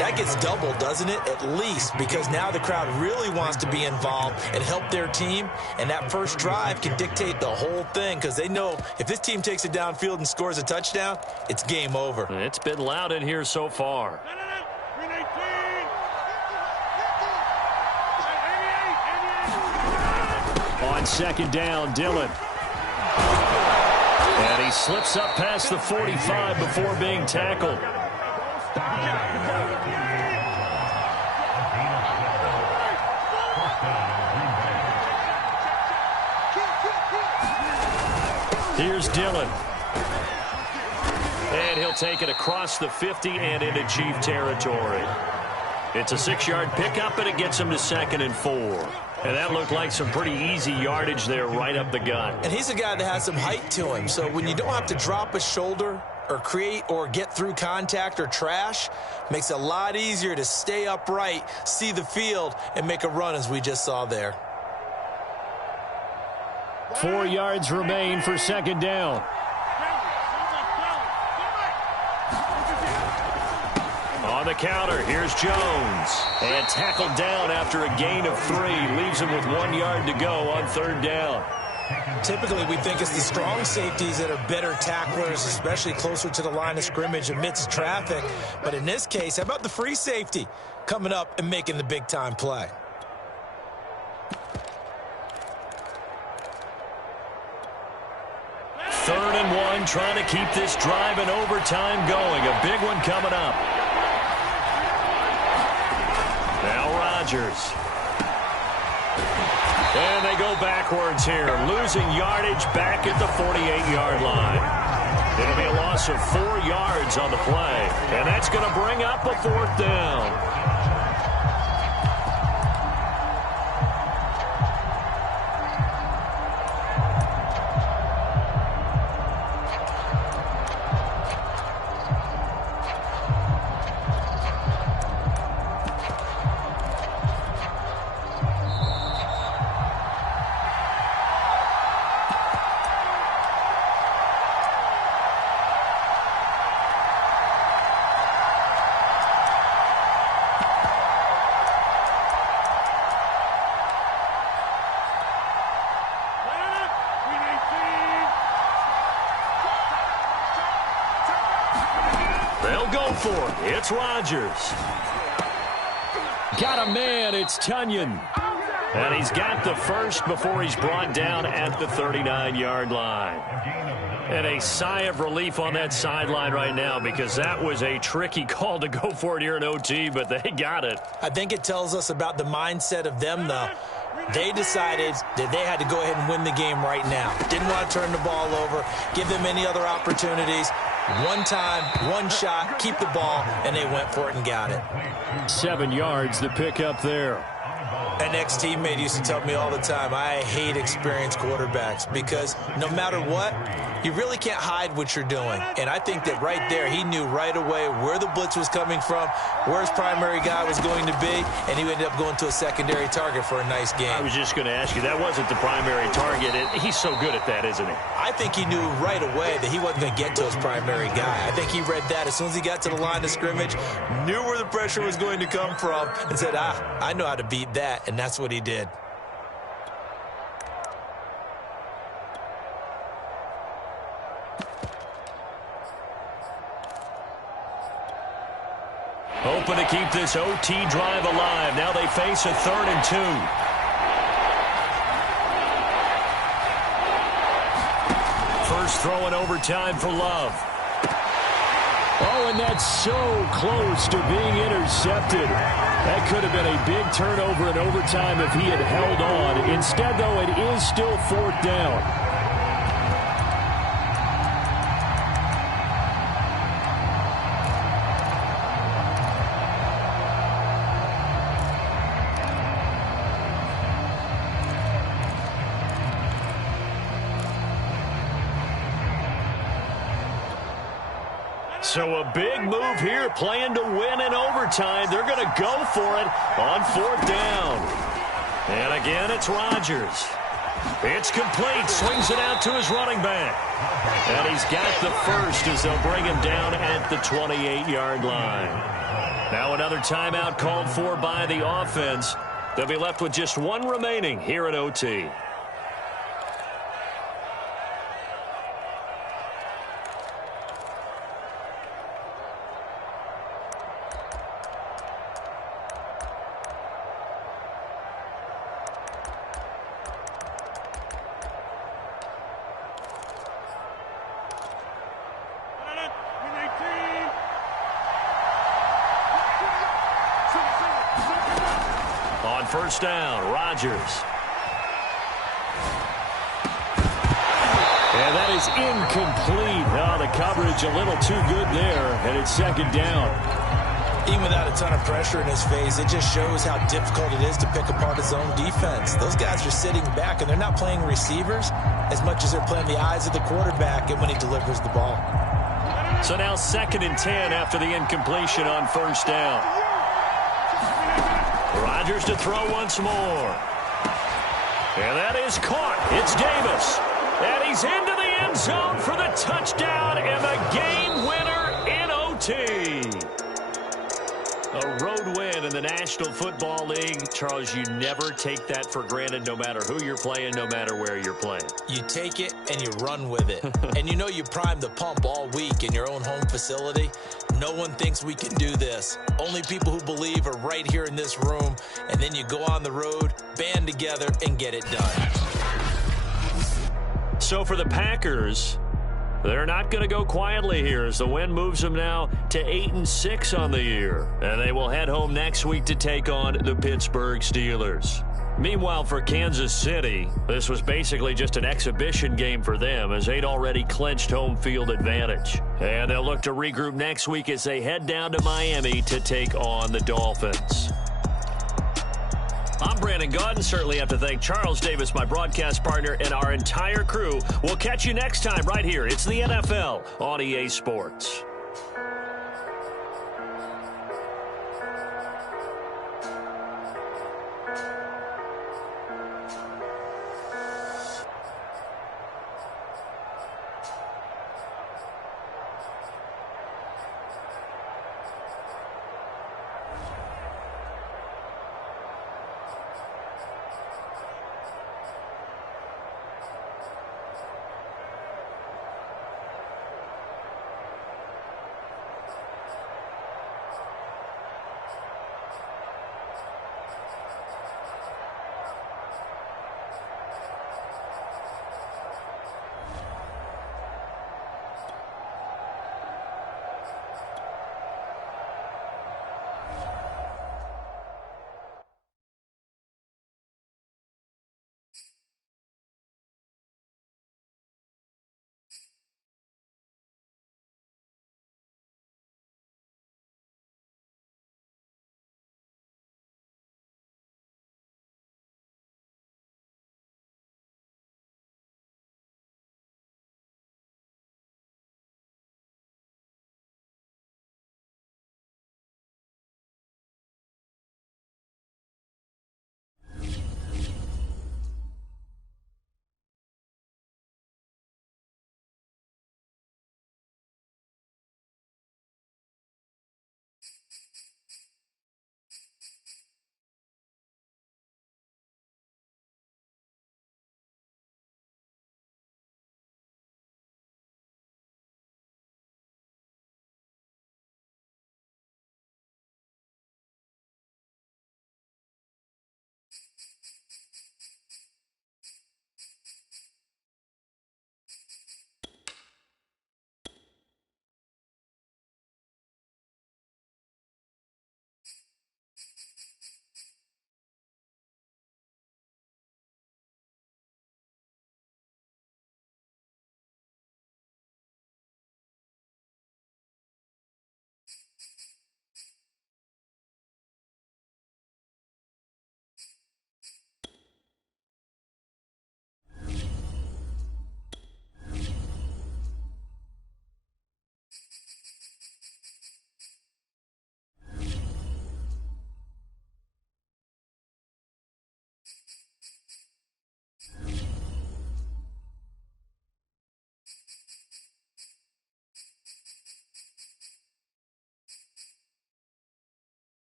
that gets doubled, doesn't it? At least, because now the crowd really wants to be involved and help their team, and that first drive can dictate the whole thing because they know if this team takes it downfield and scores a touchdown, it's game over. It's been loud in here so far. On 2nd down, Dillon. And he slips up past the 45 before being tackled. Here's Dillon. And he'll take it across the 50 and into Chief territory. It's a 6-yard pickup, and it gets him to 2nd and 4. And that looked like some pretty easy yardage there right up the gut. And he's a guy that has some height to him. So when you don't have to drop a shoulder or create or get through contact or trash, makes it a lot easier to stay upright, see the field, and make a run as we just saw there. 4 yards remain for 2nd down. On the counter, here's Jones. And tackled down after a gain of 3. Leaves him with 1 yard to go on 3rd down. Typically, we think it's the strong safeties that are better tacklers, especially closer to the line of scrimmage amidst traffic. But in this case, how about the free safety coming up and making the big-time play? Third and 1, trying to keep this drive in overtime going. A big one coming up. Now Rodgers. And they go backwards here, losing yardage back at the 48-yard line. It'll be a loss of 4 yards on the play, and that's going to bring up a 4th down. go for it. It's Rodgers. Got a man. It's Tunyon. And he's got the first before he's brought down at the 39-yard line. And a sigh of relief on that sideline right now because that was a tricky call to go for it here in OT, but they got it. I think it tells us about the mindset of them, though. They decided that they had to go ahead and win the game right now. Didn't want to turn the ball over, give them any other opportunities. One time, one shot, keep the ball, and they went for it and got it. 7 yards, the pickup there. An ex-teammate used to tell me all the time, I hate experienced quarterbacks because no matter what, you really can't hide what you're doing. And I think that right there, he knew right away where the blitz was coming from, where his primary guy was going to be, and he ended up going to a secondary target for a nice game. I was just going to ask you, that wasn't the primary target. He's so good at that, isn't he? I think he knew right away that he wasn't going to get to his primary guy. I think he read that as soon as he got to the line of scrimmage, knew where the pressure was going to come from, and said, I know how to beat that. And that's what he did. Hoping to keep this OT drive alive. Now they face a 3rd and 2. First throw in overtime for Love. Oh, and that's so close to being intercepted. That could have been a big turnover in overtime if he had held on. Instead, though, it is still 4th down. So a big move here, playing to win in overtime. They're going to go for it on 4th down. And again, it's Rodgers. It's complete. Swings it out to his running back. And he's got the first as they'll bring him down at the 28-yard line. Now another timeout called for by the offense. They'll be left with just one remaining here at OT. First down, Rodgers. And that is incomplete. Oh, the coverage a little too good there, and it's 2nd down. Even without a ton of pressure in his face, it just shows how difficult it is to pick apart his own defense. Those guys are sitting back, and they're not playing receivers as much as they're playing the eyes of the quarterback and when he delivers the ball. So now 2nd and 10 after the incompletion on first down. Rodgers to throw once more. And that is caught. It's Davis. And he's into the end zone for the touchdown and the game winner in OT. A road win in the National Football League. Charles, you never take that for granted no matter who you're playing, no matter where you're playing. You take it and you run with it. And you know you primed the pump all week in your own home facility. No one thinks we can do this. Only people who believe are right here in this room. And then you go on the road, band together, and get it done. So for the Packers, they're not going to go quietly here as the win moves them now to 8-6 on the year. And they will head home next week to take on the Pittsburgh Steelers. Meanwhile, for Kansas City, this was basically just an exhibition game for them as they'd already clinched home field advantage. And they'll look to regroup next week as they head down to Miami to take on the Dolphins. I'm Brandon Gaudin. Certainly have to thank Charles Davis, my broadcast partner, and our entire crew. We'll catch you next time right here. It's the NFL on EA Sports.